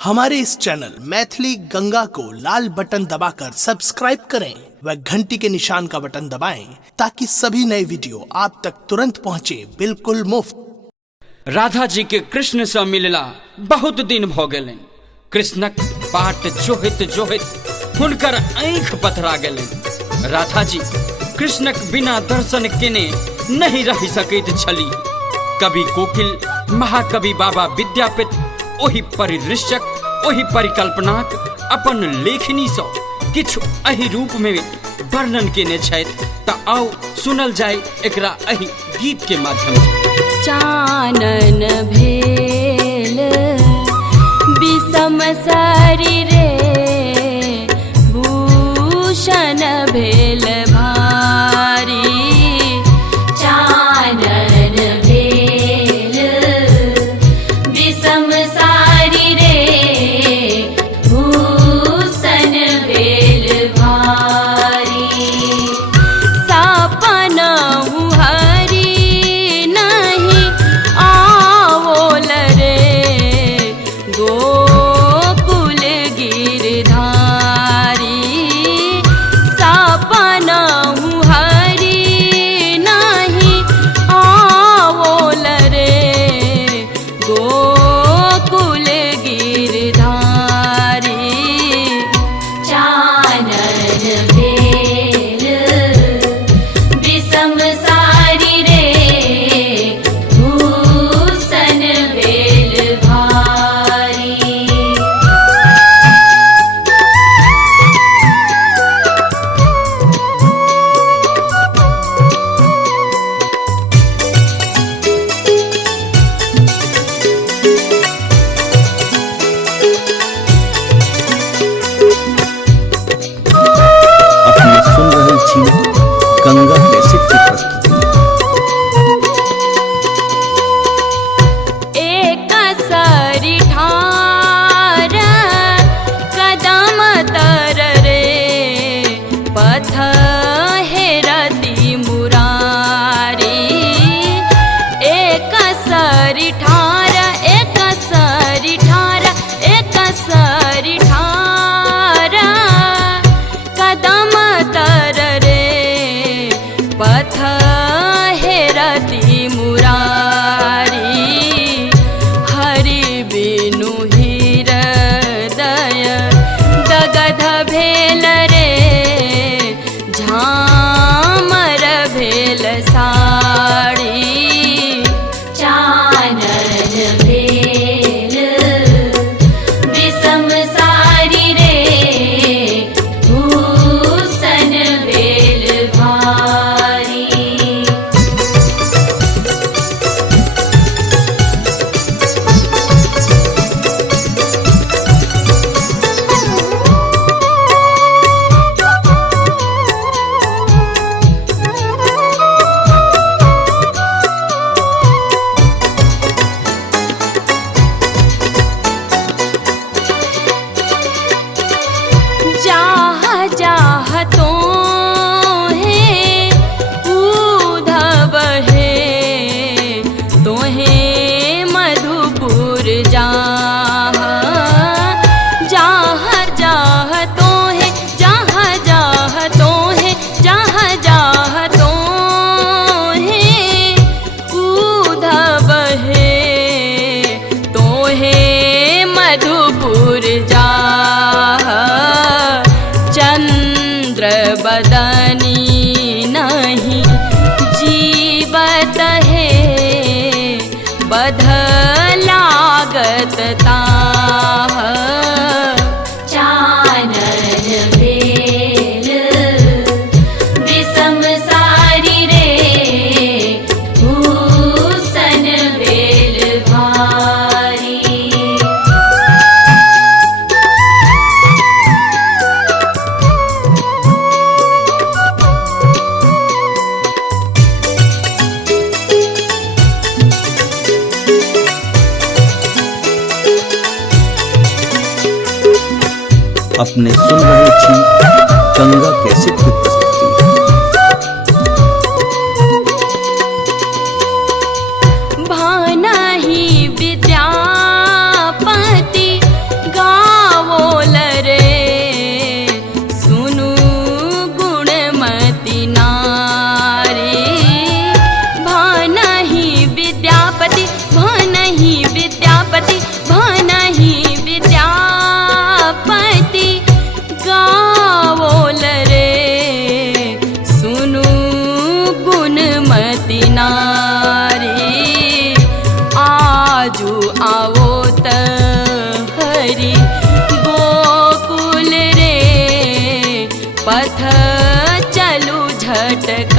हमारे इस चैनल मैथिली गंगा को लाल बटन दबाकर सब्सक्राइब करें व घंटी के निशान का बटन दबाएं ताकि सभी नए वीडियो आप तक तुरंत पहुंचे बिल्कुल मुफ्त। राधा जी के कृष्ण से मिलला बहुत दिन भ गेलन। कृष्णक बाट जोहित जोहित हुनकर आँख पथरा गेलन। राधा जी कृष्णक बिना दर्शन केने नहीं रह सकैत छली। कवि कोकिल, महाकवि बाबा विद्यापति ओहि परिदृश्यक ओहि परिकल्पनाक अपन लेखनी सँ किछु एहि रूप में वर्णन केने छथि। त आओ सुनल जाय एकरा एहि गीत के माध्यम से। चानन भेल विषम शरीरे भूषण भेल भारी। चानन भेल विषम शरीरे भूषण भेल भारी। सपनहु हरि नहीं आवोल रे गोकुल गिरधारी। सपनहु हरि नहीं आवोल रे गोकुल गिरधारी। चानन भेल विषम शरीरे भूषण भेल भारी। अपने सुन रहल छी गंगा कैसेट की प्रस्तुति। एक सरी ठार कदम तर रे पथ हेरती मुरारी। एक सरी ठार एक सरी ठार एक सरी ठार कदम तर रे पथ हेरती मुरारी। हरि बिनु हृदय दगध भेल रे झामर भेल साड़ी। चानन भेल विषम शरीरे भूषण भेल भारी। जाह जाह तो है उधव है तोहे मधुपुर जाह। जाह जाह तो है जाह जाह तो है जाह जाह तो है उधव है तोहे मधुपुर जाह। चंद्र बदनी नहीं जीवत है बध लागत ताह। चानन भेल विषम शरीरे भूषण भेल भारी। अपने सुन रहे छी गंगा कैसेट की प्रस्तुति। भानहि विद्यापति झटक